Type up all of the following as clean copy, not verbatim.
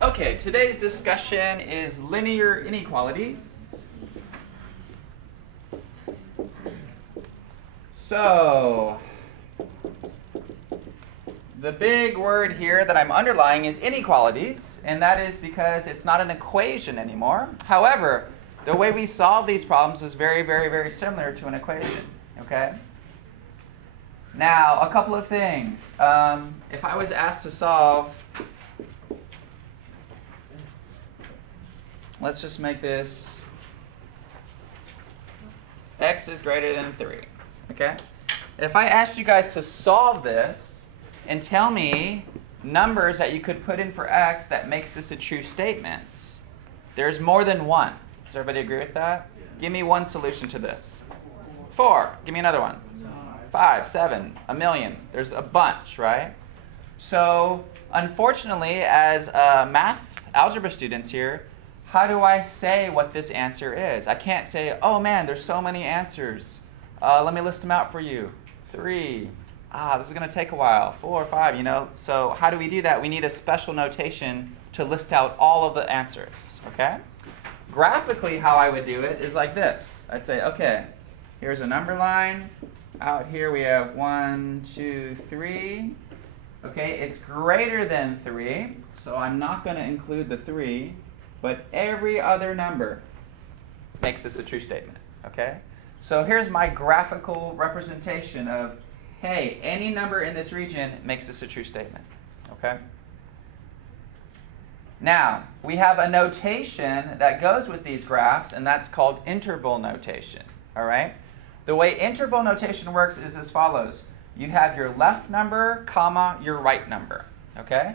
Okay, today's discussion is linear inequalities. So, the big word here that I'm underlying is inequalities, and that is because it's not an equation anymore. However, the way we solve these problems is very, very, very similar to an equation, okay? Now, a couple of things. If I was asked to solve, let's just make this x is greater than 3, okay? If I asked you guys to solve this and tell me numbers that you could put in for x that makes this a true statement, there's more than one. Does everybody agree with that? Yeah. Give me one solution to this. 4. Give me another one. 5, 7, a million. There's a bunch, right? So, unfortunately, as math algebra students here, how do I say what this answer is? I can't say, oh man, there's so many answers. Let me list them out for you. 3. This is going to take a while. 4, 5, you know. So how do we do that? We need a special notation to list out all of the answers, okay? Graphically, how I would do it is like this. I'd say, okay, here's a number line. Out here we have 1, 2, 3. Okay, it's greater than 3, so I'm not going to include the 3. But every other number makes this a true statement, okay? So here's my graphical representation of, hey, any number in this region makes this a true statement, okay? Now, we have a notation that goes with these graphs, and that's called interval notation, all right? The way interval notation works is as follows. You have your left number, comma, your right number, okay?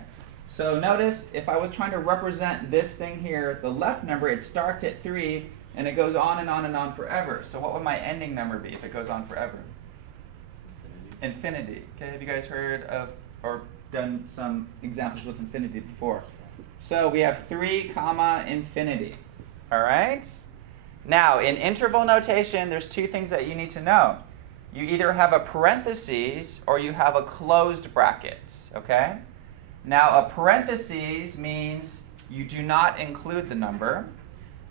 So notice, if I was trying to represent this thing here, the left number, it starts at 3, and it goes on and on and on forever. So what would my ending number be if it goes on forever? Infinity. Okay, have you guys heard of or done some examples with infinity before? So we have 3, comma, infinity. All right? Now, in interval notation, there's two things that you need to know. You either have a parentheses or you have a closed bracket, okay? Now, a parentheses means you do not include the number,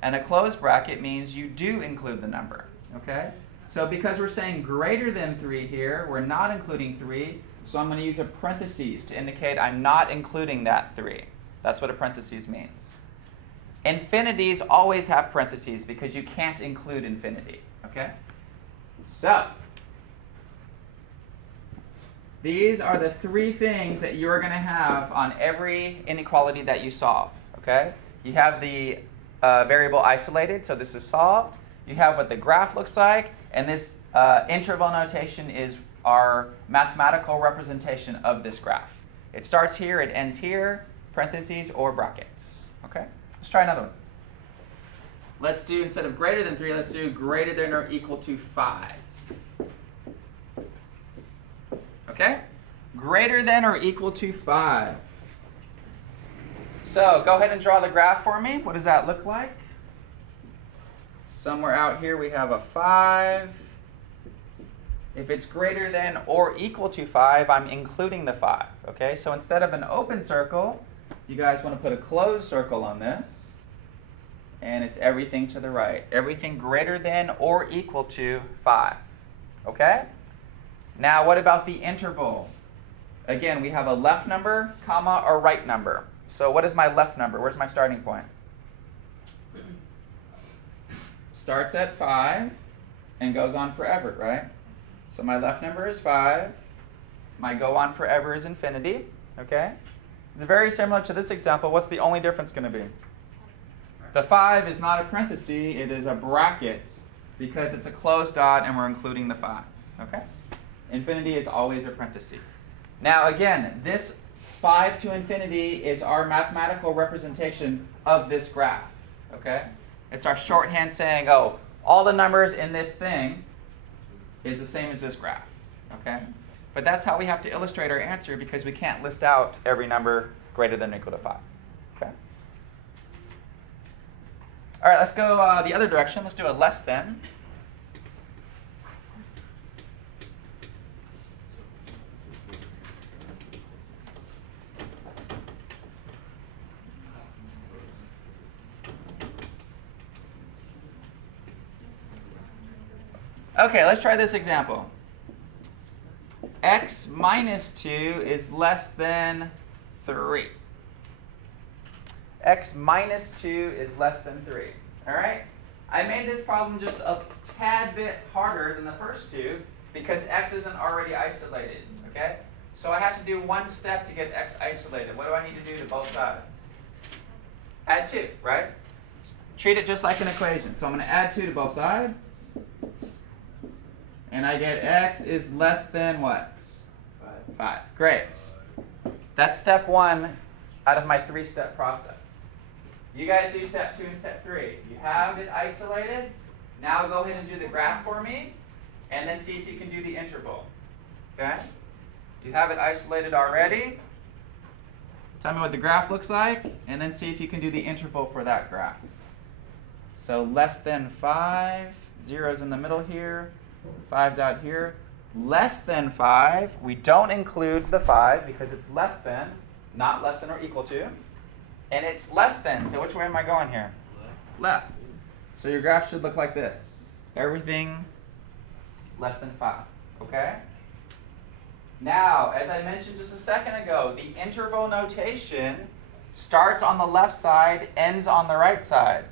and a closed bracket means you do include the number, okay? So because we're saying greater than 3 here, we're not including 3, so I'm going to use a parentheses to indicate I'm not including that 3. That's what a parentheses means. Infinities always have parentheses because you can't include infinity, okay? So, these are the 3 things that you're going to have on every inequality that you solve, okay? You have the variable isolated, so this is solved. You have what the graph looks like, and this interval notation is our mathematical representation of this graph. It starts here, it ends here, parentheses or brackets, okay? Let's try another one. Let's do, instead of greater than 3, let's do greater than or equal to 5. Okay? Greater than or equal to 5. So go ahead and draw the graph for me. What does that look like? Somewhere out here we have a 5. If it's greater than or equal to 5, I'm including the 5. Okay? So instead of an open circle, you guys want to put a closed circle on this. And it's everything to the right. Everything greater than or equal to 5. Okay? Now, what about the interval? Again, we have a left number, comma, or right number. So what is my left number? Where's my starting point? Starts at 5 and goes on forever, right? So my left number is 5. My go on forever is infinity. Okay? It's very similar to this example. What's the only difference going to be? The 5 is not a parenthesis. It is a bracket because it's a closed dot and we're including the 5. Okay? Infinity is always a parenthesis. Now again, this 5 to infinity is our mathematical representation of this graph. Okay? It's our shorthand saying, oh, all the numbers in this thing is the same as this graph. Okay? But that's how we have to illustrate our answer because we can't list out every number greater than or equal to 5. Okay? All right, let's go the other direction. Let's do a less than. Okay, let's try this example. X minus 2 is less than 3. X minus 2 is less than 3. All right? I made this problem just a tad bit harder than the first two because x isn't already isolated. Okay? So I have to do one step to get x isolated. What do I need to do to both sides? Add 2, right? Treat it just like an equation. So I'm going to add 2 to both sides. And I get x is less than what? 5. Great. That's step 1 out of my 3-step process. You guys do step 2 and step 3. You have it isolated. Now go ahead and do the graph for me. And then see if you can do the interval. Okay? You have it isolated already. Tell me what the graph looks like. And then see if you can do the interval for that graph. So less than 5. 0's in the middle here. 5's out here. Less than 5. We don't include the 5 because it's less than, not less than or equal to. And it's less than. So which way am I going here? Left. So your graph should look like this. Everything less than 5. Okay? Now, as I mentioned just a second ago, the interval notation starts on the left side, ends on the right side.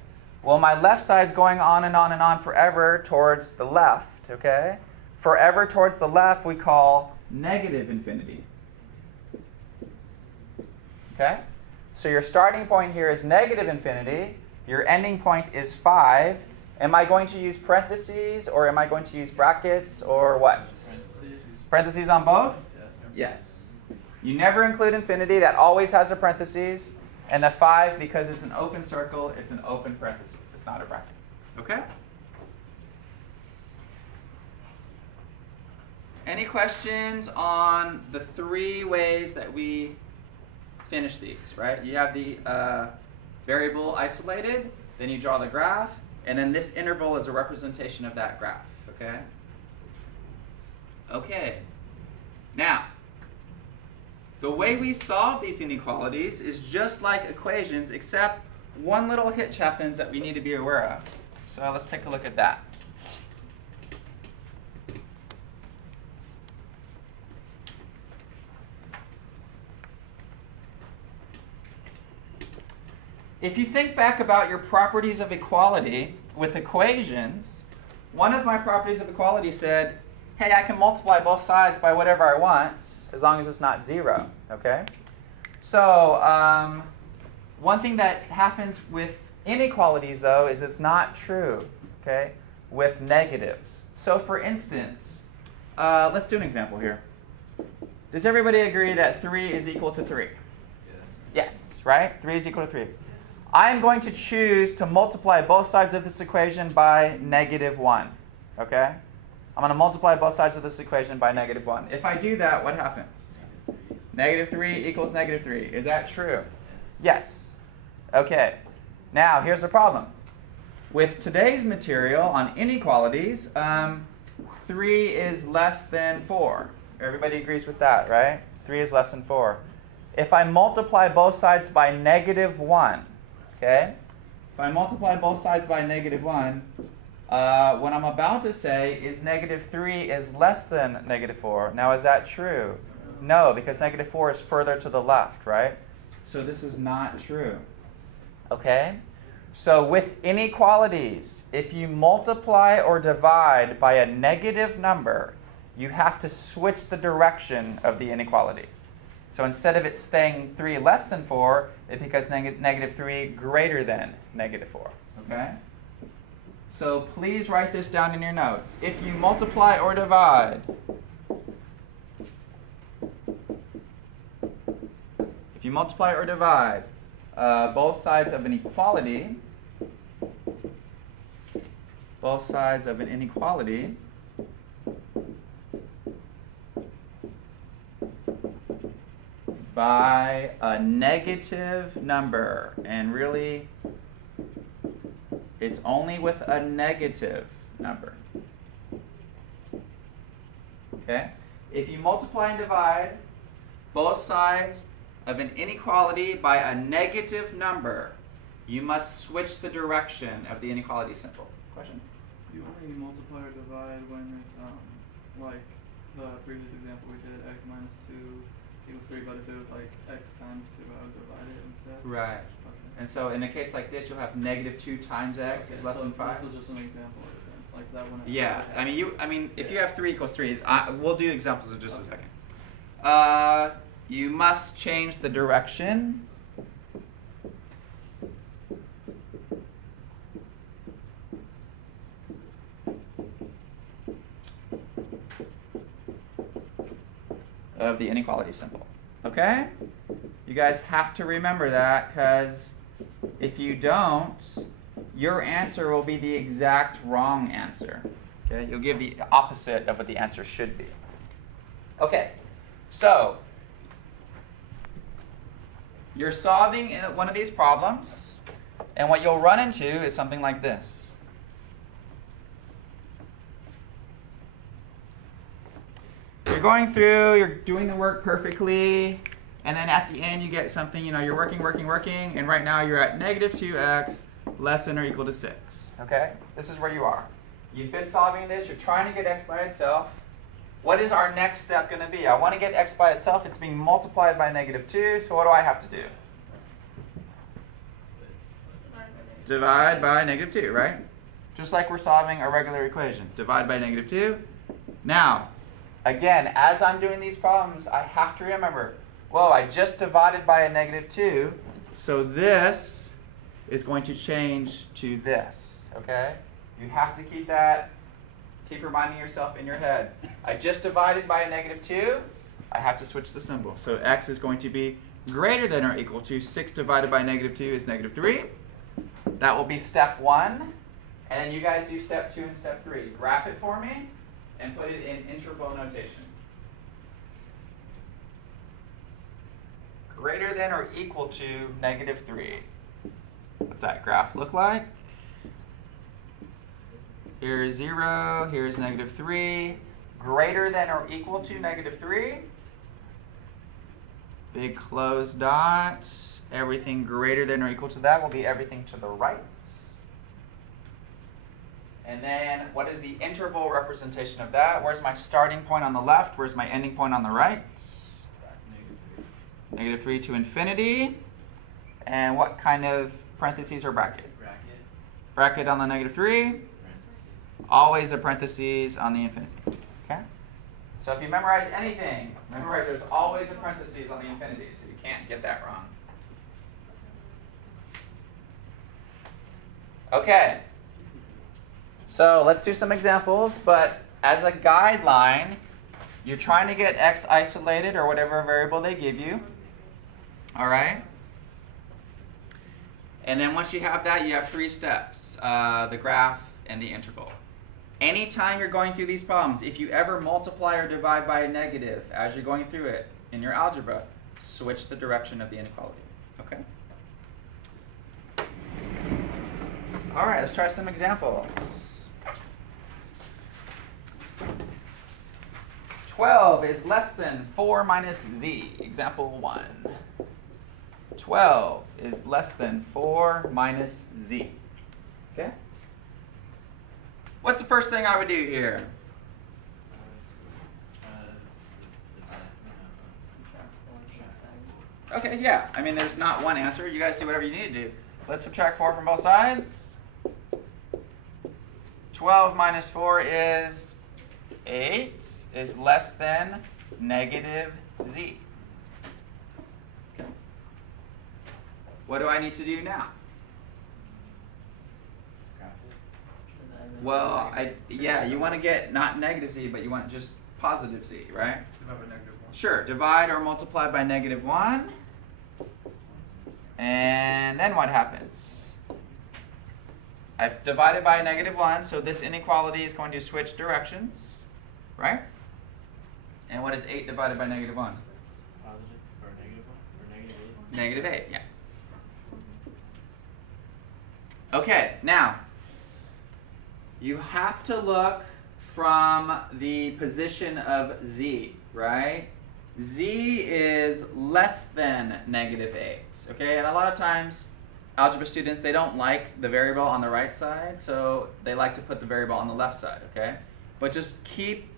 Well, my left side's going on and on and on forever towards the left. Okay? Forever towards the left we call negative infinity. Okay? So your starting point here is negative infinity. Your ending point is 5. Am I going to use parentheses or am I going to use brackets or what? Parentheses on both? Yes. You never include infinity. That always has a parentheses. And the 5, because it's an open circle, it's an open parentheses. It's not a bracket. Okay? Any questions on the 3 ways that we finish these, right? You have the variable isolated, then you draw the graph, and then this interval is a representation of that graph, okay? Okay. Now, the way we solve these inequalities is just like equations, except one little hitch happens that we need to be aware of. So let's take a look at that. If you think back about your properties of equality with equations, one of my properties of equality said, hey, I can multiply both sides by whatever I want, as long as it's not 0, okay? So one thing that happens with inequalities, though, is it's not true, okay, with negatives. So for instance, let's do an example here. Does everybody agree that 3 is equal to 3? Yes, right? 3 is equal to 3. I'm going to choose to multiply both sides of this equation by -1, okay? I'm going to multiply both sides of this equation by -1. If I do that, what happens? -3 equals -3. Is that true? Yes. Okay. Now, here's the problem. With today's material on inequalities, 3 is less than 4. Everybody agrees with that, right? 3 is less than 4. If I multiply both sides by -1, okay? If I multiply both sides by -1, what I'm about to say is -3 is less than -4. Now, is that true? No, because -4 is further to the left, right? So this is not true. Okay? So with inequalities, if you multiply or divide by a negative number, you have to switch the direction of the inequality. So instead of it staying 3 less than 4, it becomes -3 greater than -4. Okay? So please write this down in your notes. If you multiply or divide, both sides of an equality, by a negative number, and really it's only with a negative number. Okay? If you multiply and divide both sides of an inequality by a negative number, you must switch the direction of the inequality symbol. Question? You only multiply or divide when it's like the previous example we did, x minus 2 equals 3, but if it was like x times 2, I would divide it instead. Right. Okay. And so in a case like this, you'll have -2 times x is less than 5. This was just an example of it then. Like that one. Yeah, I mean, if you have 3 equals 3, we'll do examples in just a second. You must change the direction of the inequality symbol. Okay? You guys have to remember that, because if you don't, your answer will be the exact wrong answer. Okay? You'll give the opposite of what the answer should be. Okay, so you're solving one of these problems, and what you'll run into is something like this. You're going through, you're doing the work perfectly, and then at the end you get something, you're working, and right now you're at -2x less than or equal to 6. Okay? This is where you are. You've been solving this, you're trying to get x by itself. What is our next step going to be? I want to get x by itself. It's being multiplied by -2, so what do I have to do? Divide by -2, right? Just like we're solving a regular equation. Divide by -2. Now, again, as I'm doing these problems, I have to remember, whoa, I just divided by a -2, so this is going to change to this, okay? You have to keep reminding yourself in your head. I just divided by a -2, I have to switch the symbol. So x is going to be greater than or equal to 6 divided by -2 is -3. That will be step 1. And then you guys do step 2 and step 3. Graph it for me and put it in interval notation. Greater than or equal to -3. What's that graph look like? Here's 0, here's -3. Greater than or equal to -3. Big closed dot. Everything greater than or equal to that will be everything to the right. And then what is the interval representation of that? Where's my starting point on the left? Where's my ending point on the right? -3 to infinity. And what kind of parentheses or bracket? Bracket on the -3. Always a parentheses on the infinity. Okay? So if you memorize anything, memorize there's always a parentheses on the infinity, so you can't get that wrong. Okay. So let's do some examples, but as a guideline, you're trying to get x isolated or whatever variable they give you. All right? And then once you have that, you have 3 steps, the graph and the interval. Anytime you're going through these problems, if you ever multiply or divide by a negative as you're going through it in your algebra, switch the direction of the inequality. Okay? All right, let's try some examples. 12 is less than 4 minus z. Example 1. 12 is less than 4 minus z. Okay? What's the first thing I would do here? Okay, yeah. I mean, there's not one answer. You guys do whatever you need to do. Let's subtract 4 from both sides. 12 minus 4 is 8, is less than negative z. Okay. What do I need to do now? Well, yeah, you want to get not negative z, but you want just positive z, right? Divide by -1. Sure, divide or multiply by -1. And then what happens? I've divided by -1, so this inequality is going to switch directions, right? And what is 8 divided by -1? Positive or -1 or -8. -8, yeah. Okay, now, you have to look from the position of z, right? Z is less than -8, okay? And a lot of times algebra students, they don't like the variable on the right side, so they like to put the variable on the left side, okay? But just keep,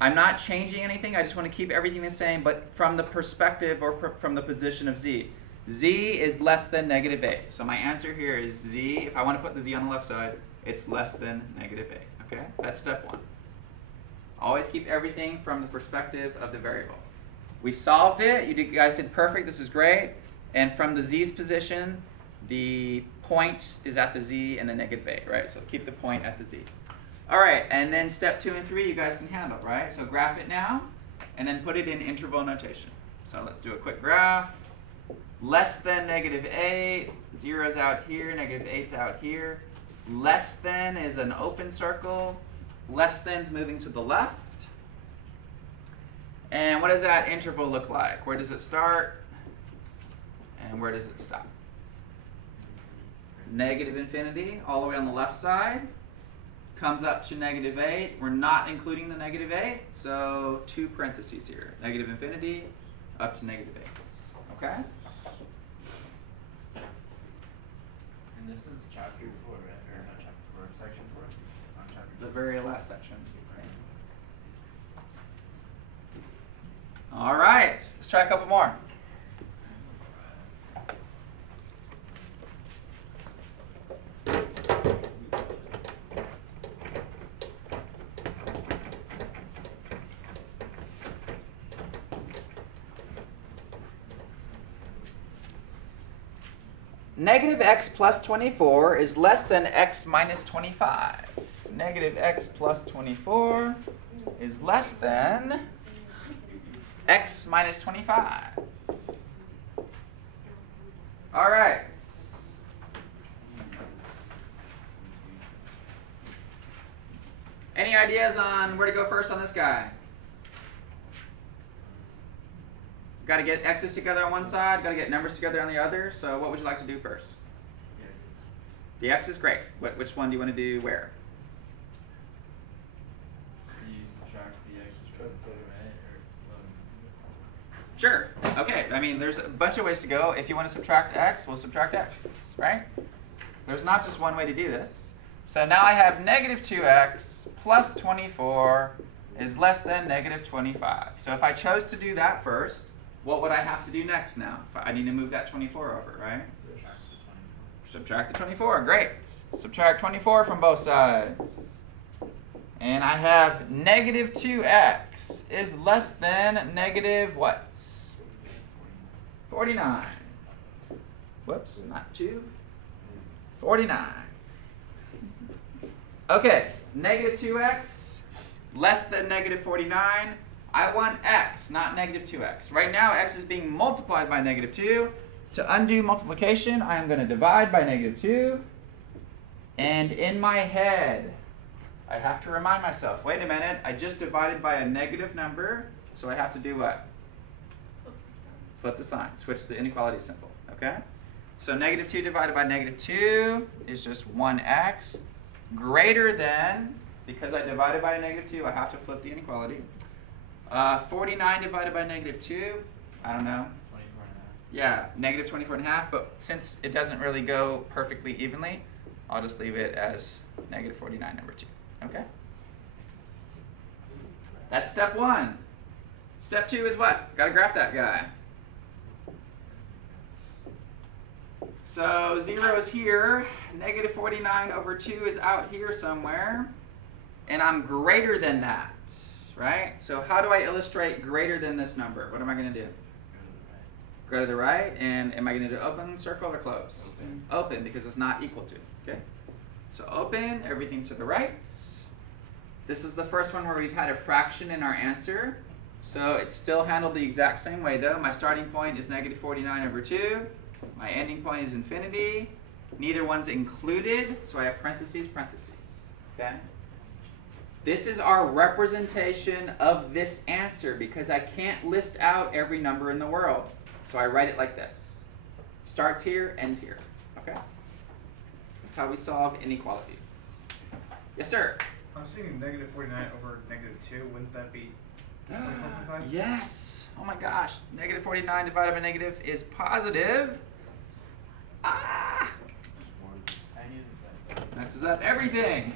I'm not changing anything, I just want to keep everything the same, but from the perspective or from the position of z. Z is less than negative 8. So my answer here is z, if I want to put the z on the left side, it's less than negative 8, okay? That's step one. Always keep everything from the perspective of the variable. We solved it, you guys did perfect, this is great. And from the z's position, the point is at the z and the negative 8, right? So keep the point at the z. All right, and then step 2 and 3 you guys can handle, right? So graph it now, and then put it in interval notation. So let's do a quick graph. Less than negative 8, 0's out here, negative 8's out here. Less than is an open circle. Less than's moving to the left. And what does that interval look like? Where does it start? And where does it stop? Negative infinity, all the way on the left side. Comes up to negative 8. We're not including the negative 8, so 2 parentheses here. Negative infinity up to negative 8. Okay? And this is chapter 4, right? Or not chapter 4, section 4? On chapter 2. The very last section. All right, let's try a couple more. Negative x plus 24 is less than x minus 25. Negative x plus 24 is less than x minus 25. All right. Any ideas on where to go first on this guy? Got to get x's together on one side, got to get numbers together on the other. So what would you like to do first? The x is great. Which one do you want to do where? You subtract the x from the right? Or, Sure. Okay. I mean, there's a bunch of ways to go. If you want to subtract x, we'll subtract x, right? There's not just one way to do this. So now I have negative 2x plus 24 is less than negative 25. So if I chose to do that first, what would I have to do next now? I need to move that 24 over, right? Subtract the 24. Great. Subtract 24 from both sides. And I have negative 2x is less than negative what? 49. Whoops, not 2. 49. Okay, negative 2x less than negative 49. I want x, not negative 2x. Right now, x is being multiplied by negative 2. To undo multiplication, I am going to divide by negative 2. And in my head, I have to remind myself, wait a minute, I just divided by a negative number, so I have to do what? Flip the sign, switch the inequality symbol, okay? So negative 2 divided by negative 2 is just 1x. Greater than, because I divided by a negative 2, I have to flip the inequality. 49 divided by negative 2, I don't know. 24 and a half. Yeah, negative 24 and a half, but since it doesn't really go perfectly evenly, I'll just leave it as negative 49 number 2, okay? That's step 1. Step 2 is what? Got to graph that guy. So 0 is here, negative 49 over 2 is out here somewhere, and I'm greater than that, right? So how do I illustrate greater than this number? What am I going to do? Go to the right, and am I going to do open circle or close? Open. Open, because it's not equal to, okay? So open, everything to the right. This is the first one where we've had a fraction in our answer. So it's still handled the exact same way though. My starting point is negative 49 over 2. My ending point is infinity. Neither one's included, so I have parentheses, parentheses, okay? This is our representation of this answer because I can't list out every number in the world. So I write it like this. Starts here, ends here, okay? That's how we solve inequalities. Yes, sir? I'm seeing negative 49 over negative 2. Wouldn't that be 24.5? Yes. Oh my gosh. Negative 49 divided by negative is positive. Ah! messes up everything.